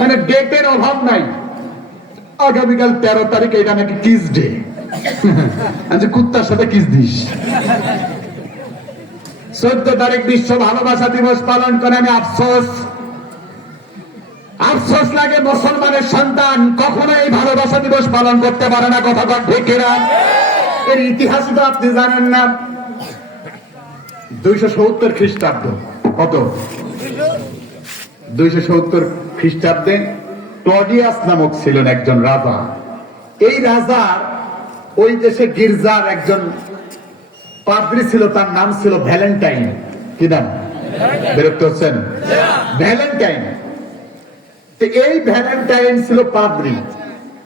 মানে ডেটের অভাব নাই। আগামীকাল তেরো তারিখ এটা নাকি কিস ডে আচ্ছা কুত্তার সাথে কিস দিস। চোদ্দ তারিখ বিশ্ব ভালোবাসা দিবস পালন করে আমি আফসোস। আফসোস লাগে মুসলমানের সন্তান কখনো এই ভালোবাসা দিবস পালন করতে পারে না, কথা কর ঠিক না এর ইতিহাস তো আপনি জানেন না। দুইশো সত্তর খ্রিস্টাব্দ। কত? দুইশো সত্তর খ্রিস্টাব্দে ক্লডিয়াস নামক ছিলেন একজন রাজা। এই রাজার ওই দেশে গির্জার একজন পাদ্রী ছিল, তার নাম ছিল ভ্যালেন্টাইন। কি নাম? বিরক্ত হচ্ছেন? ভ্যালেন্টাইন। এই ভ্যালেন্টাইন ছিল পাদ্রী।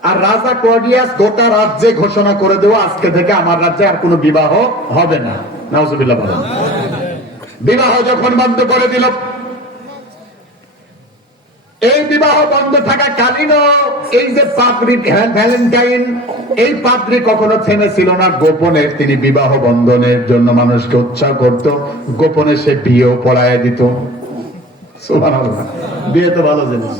আর রাজা ক্লডিয়াস গোটা রাজ্যে ঘোষণা করে দেওয়া, আজকে থেকে আমার রাজ্যে আর কোনো বিবাহ হবে না। বিবাহ যখন বন্ধ করে দিল এই বিবাহ বন্ধ থাকা কালীনও, এই যে পাদ্রী ভ্যালেন্টাইন, এই পাদ্রী কখনো থেমেছিল না। গোপনে তিনি বিবাহ বন্ধনের জন্য মানুষকে উৎসাহ করত, গোপনে সে বিয়েও পড়ায় দিত। বিয়ে তো ভালো জিনিস।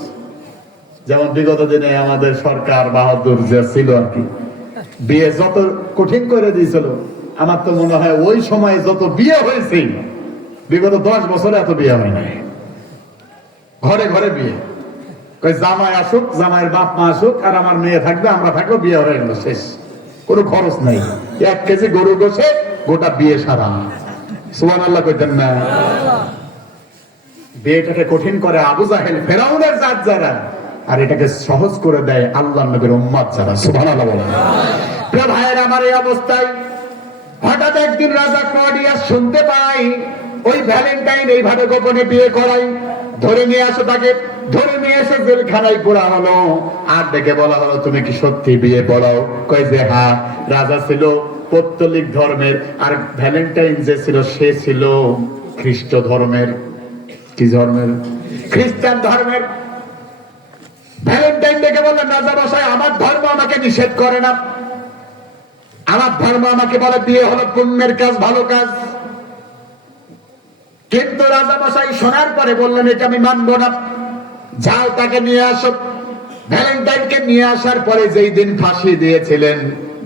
যেমন বিগত দিনে আমাদের সরকার বাহাদুর যে ছিল আর কি, বিয়ে যত কঠিন করে দিয়েছিল, আমার তো মনে হয় ওই সময় যত বিয়ে হয়েছে, বিগত দশ বছরে এত বিয়ে হয় নাই। ঘরে ঘরে বিয়ে। জামাই আসুক, জামাইয়ের বাপ মা আসুক, আর আমার মেয়ে থাকবে, আমরা থাকব, বিয়ে হয়ে গেল শেষ। কোনো খরচ নাই। এক কেজি গরু গোছে গোটা বিয়ে সারা। সুবান আল্লাহ কইতেন না। বিয়েটাকে কঠিন করে আবু জাহেল ফেরাউনের জাত যারা, আর এটাকে সহজ করে দেয় আল্লাহ নবীর উম্মাদ যারা। সুবান আল্লাহ বলেন। প্রিয় ভাইয়ের, আমার এই অবস্থায় হঠাৎ একদিন রাজা ক্লডিয়াস শুনতে পাই, ওই ভ্যালেন্টাইন এইভাবে গোপনে বিয়ে করাই। ধরে নিয়ে আসো তাকে ধরে নিয়ে এসে জেলখানায় পোড়া হলো। আর ডেকে বলা হলো তুমি কি সত্যি বিয়ে পড়াও কই যে হ্যাঁ রাজা ছিল পত্তলিক ধর্মের আর ভ্যালেন্টাইন যে ছিল সে ছিল খ্রিস্ট ধর্মের। কি ধর্মের? খ্রিস্টান ধর্মের। ভ্যালেন্টাইন দেখে বললেন রাজা বসায় আমার ধর্ম আমাকে নিষেধ করে না। আমার ধর্ম আমাকে বলে বিয়ে হলো পুণ্যের কাজ ভালো কাজ। কিন্তু রাজা মশাই শোনার পরে বললেন, এটা আমি মানবো না। যাও তাকে নিয়ে আসো। ভ্যালেন্টাইনকে নিয়ে আসার পরে যেই দিন ফাঁসি দিয়েছিলেন,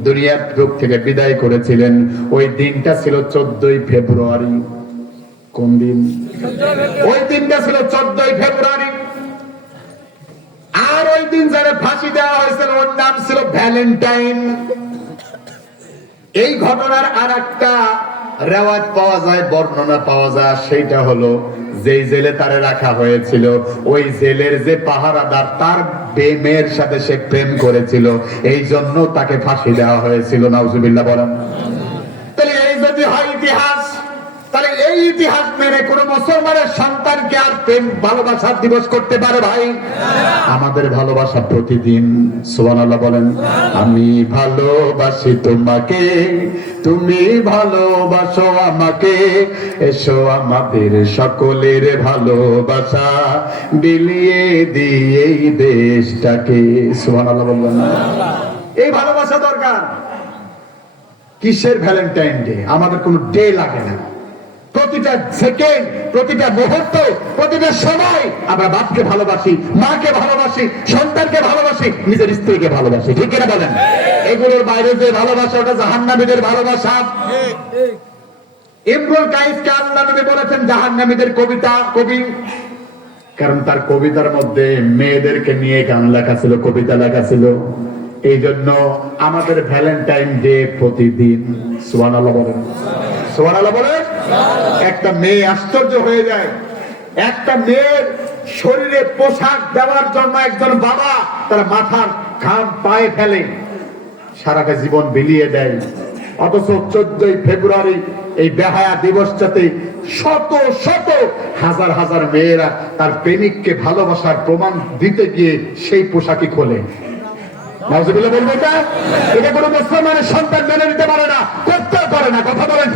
দুনিয়ার বুক থেকে বিদায় করেছিলেন, ওই দিনটা ছিল চোদ্দই ফেব্রুয়ারি। কোন দিন? ওই দিনটা ছিল চোদ্দই ফেব্রুয়ারি। আর ওই দিন যারা ফাঁসি দেওয়া হয়েছিল, ওর নাম ছিল ভ্যালেন্টাইন। এই ঘটনার আর একটা রেওয়াজ পাওয়া যায়, বর্ণনা পাওয়া যায় সেইটা হলো যেই জেলে তারে রাখা হয়েছিল, ওই জেলের যে পাহারাদার, তার প্রেমের সাথে সে প্রেম করেছিল এই জন্য তাকে ফাঁসি দেওয়া হয়েছিল। নাউজুবিল্লাহ, বলেন তাহলে এই যদি হয় ইতিহাস তাহলে এই ইতিহাস মেনে কোন মুসলমানের সন্তানকে আর প্রেম, ভালোবাসার দিবস করতে পারে ভাই? আমাদের ভালোবাসা প্রতিদিন, সুবহানাল্লাহ বলেন, আমি ভালোবাসি তোমাকে, তুমি ভালোবাসো আমাকে, এসো আমাদের সকলের ভালোবাসা বিলিয়ে দিয়ে এই দেশটাকে, সুবহানাল্লাহ বলবেন এই ভালোবাসা দরকার। কিসের ভ্যালেন্টাইন ডে? আমাদের কোনো ডে লাগে না। প্রতিটা সেকেন্ড, প্রতিটা মুহূর্ত, প্রতিটা সময় আমরা বাপকে ভালোবাসি, মাকে ভালোবাসি, সন্তানকে ভালোবাসি, নিজের স্ত্রীকে ভালোবাসি। ঠিক কিনা বলেন? এগুলোর বাইরে যে ভালোবাসা, ওটা জাহান্নামীদের ভালোবাসা। ইমরুল আল্লাহ নবী বলেছেন, জাহান্নামীদের কবিতা, কবি। কারণ তার কবিতার মধ্যে মেয়েদেরকে নিয়ে গান লেখা ছিল, কবিতা লেখা ছিল। এই জন্য আমাদের ভ্যালেন্টাইন ডে প্রতিদিন। সুবহানাল্লাহ বলেন। সুবহানাল্লাহ বলেন। একটা মেয়ে আশ্চর্য হয়ে যায়। একটা মেয়ের শরীরে পোশাক দেওয়ার জন্য একজন বাবা তার মাথার ঘাম পায়ে ফেলে। সারাটা জীবন বিলিয়ে দেয়। অথচ চোদ্দই ফেব্রুয়ারি এই বেহায়া দিবসটাতে শত শত হাজার হাজার মেয়েরা তার প্রেমিককে ভালোবাসার প্রমাণ দিতে গিয়ে সেই পোশাকই খোলে। বলব এটা? এটা কোনো মুসলমানের সন্তান মেনে নিতে পারে না। করতেও পারে না। কথা বলেন।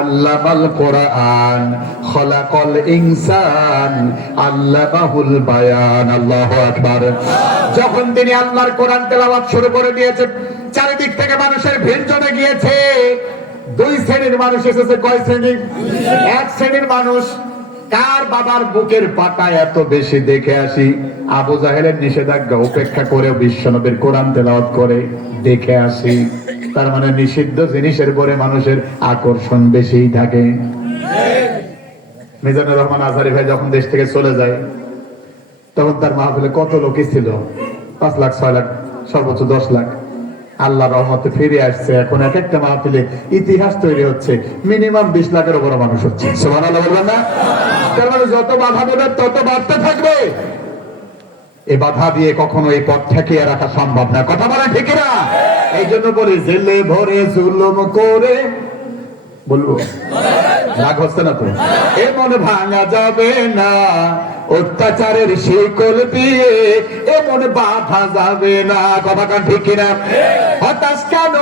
আল্লামাল কোরআন, খলাকল ইনসান, আল্লামাহুল বায়ান, আল্লাহু আকবার। যখন তিনি আল্লাহর কোরআন তেলাওয়াত শুরু করে দিয়েছে, চারিদিক থেকে মানুষের ভিড় জমে গিয়েছে। দুই শ্রেণির মানুষ এসেছে, কয় শ্রেণি? এক শ্রেণির মানুষ, কার বাবার বুকের পাটা এত বেশি দেখে আসি? আবু জাহেলের নিষেধাজ্ঞা উপেক্ষা করে বিশ্বনবীর কোরআন তেলাওয়াত করে দেখে আসি। তার মানে নিষিদ্ধ জিনিসের পরে মানুষের আকর্ষণ বেশি থাকে। মিজানুর রহমান আজহারি ভাই যখন দেশ থেকে চলে যায়, তখন তার মাহফিলে কত লোকই ছিল? পাঁচ লাখ, ছয় লাখ, সর্বোচ্চ দশ লাখ। আল্লাহ রহমতে ফিরে আসছে এখন এক একটা মাহফিলে। ইতিহাস তৈরি হচ্ছে, মিনিমাম বিশ লাখের উপর মানুষ হচ্ছে। সোমান আল্লাহ বলবেন না? তার মানে যত বাধা দেবে, তত বাড়তে থাকবে। এ বাধা দিয়ে কখনো এই পথ ঠেকিয়ে রাখা সম্ভব না। কথা বলা ঠিক না এই জন্য বলি, জেলে ভরে জুলুম করে, বলব রাগ হচ্ছে না তো। এমন ভাঙা যাবে না, অত্যাচারের শিকল দিয়ে এমন বাধা যাবে না। কথা কান ঠিক কিনা? হতাশ কেন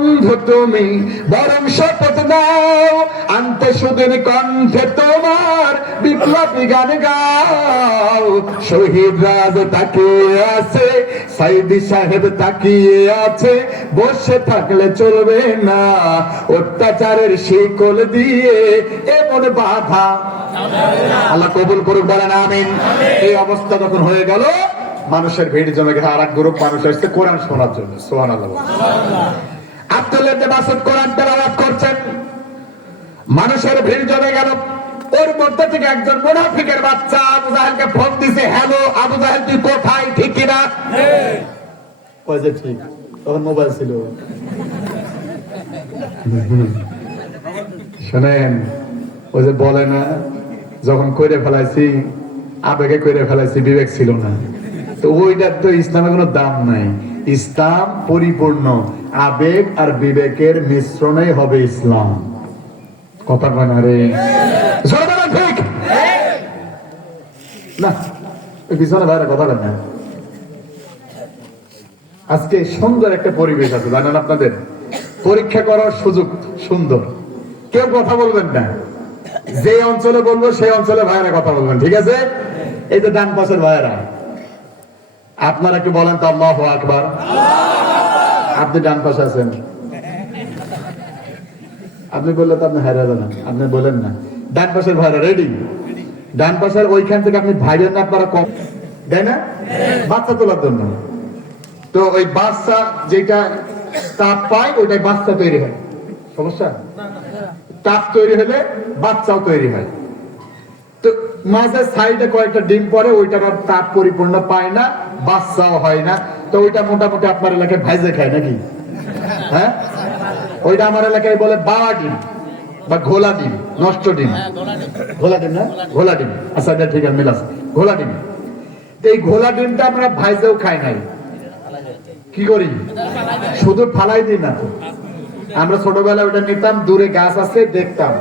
বন্ধু তুমি, বরং শপথ নাও। আনতে সুদিন কণ্ঠে তোমার বিপ্লবী গান গাও। শহীদ রাজ তাকিয়ে আছে, সাইদি সাহেব তাকিয়ে আছে, বসে থাকলে চলবে না। অত্যাচারের শিকল দিয়ে এমন বাধা। আল্লাহ কবুল করুক, বলেন আমিন। এই অবস্থা যখন হয়ে গেল, মানুষের ভিড় জমে গেছে। আর এক গ্রুপ মানুষ এসছে কোরআন শোনার জন্য। সোহান আল্লাহ আব্দুল্লাহ মাসউদ কোরআন তেলাওয়াত করছেন মানুষের ভিড় জমে গেল। ওর মধ্যে থেকে একজন মুনাফিকের বাচ্চা আবু জাহেলকে ফোন দিছে হ্যালো আবু জাহেল তুই কোথায়? ঠিক কিনা? কয় যে ঠিক তখন মোবাইল ছিল। শোনেন ওই যে বলে না যখন কইরে ফেলাইছি আবেগে কইরে ফেলাইছি বিবেক ছিল না। তো ওইটার তো ইসলামের কোনো দাম নাই। ইসলাম পরিপূর্ণ। আবেগ আর বিবেকের মিশ্রণেই হবে ইসলাম। কথা কয় না রে? আজকে সুন্দর একটা পরিবেশ আছে, জানেন আপনাদের? পরীক্ষা করার সুযোগ সুন্দর। কেউ কথা বলবেন না। যে অঞ্চলে বলব, সেই অঞ্চলে ভাইয়েরা কথা বলবেন, ঠিক আছে? এই তো ডান পাশের ভাইয়েরা আপনারা একটু বলেন তো আল্লাহ আকবার। আপনি ডান পাশে আছেন। আপনি বললে তো আপনি হারিয়ে যাবেন আপনি বলেন না। ডান পাশের ভাইরা রেডি ডান পাশের ওইখান থেকে আপনি ভাইবেন না আপনারা কম তাই না? বাচ্চা তোলার জন্য। তো ওই বাচ্চা যেটা তাপ পায়, ওইটাই বাচ্চা তৈরি হয়। সমস্যা? তাপ তৈরি হলে বাচ্চাও তৈরি হয়। তো মাঝে সাইডে কয়েকটা ডিম পরে ওইটা তাপ পরিপূর্ণ পায় না, বাচ্চাও হয় না। তো ওইটা মোটামুটি আপনার এলাকায় ভাইজে খায় নাকি? হ্যাঁ? ওইটা আমার এলাকায় বলে বাবা ডিম বা ঘোলা ডিম নষ্ট ডিম। ঘোলা ডিম। না? ঘোলা ডিম। আচ্ছা এটা ঠিক আছে মিলাস ঘোলা ডিম। এই ঘোলা ডিমটা আমরা ভাইজেও খাই নাই। কি করি? শুধু ফালাই দিই না তো। আমরা ছোটবেলায় ওটা নিতাম দূরে গাছ আছে দেখতাম।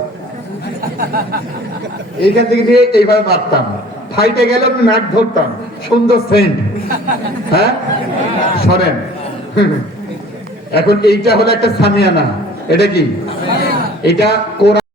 এইখান থেকে নিয়ে এইভাবে মারতাম। ফাইটে গেলে আমি নাক ধরতাম। সুন্দর সেন্ট। হ্যাঁ? সরেন। এখন এইটা হলো একটা সামিয়ানা। এটা কি? এটা কোরআন